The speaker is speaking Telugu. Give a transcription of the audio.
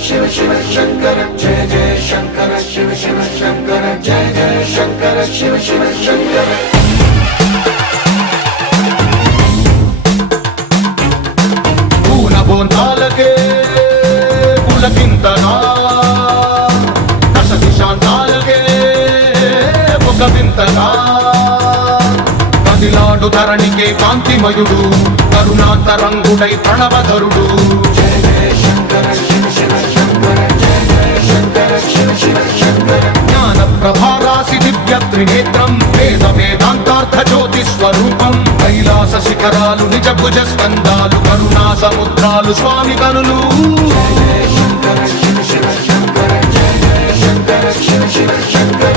शिव शिव शंकर जय जय शंकर शिव शिव शंकर जय जय शंकर शिव शिव शंकर పూనబోంతాలకే పులకింతగా దశ దిశాంతాలకే ఒక వింతగా కదిలాడు ధరణికే కాంతిమయుడు కరుణాంతరంగుడై ప్రణవధరుడు జయ జయ శంకర శివ శివ శంకర జయ జయ శంకర శివ శివ శంకర జ్ఞాన ప్రభారాసి దివ్య త్రినేత్రం వేద వేదాంతార్థ జ్యోతి స్వరూపం కైలాస శిఖరాలు నిజ భుజ స్కందాలు కరుణా సముద్రాలు స్వామి కనులు జయ జయ శంకర శివ శివ శంకర జయ జయ శంకర శివ శివ శంకర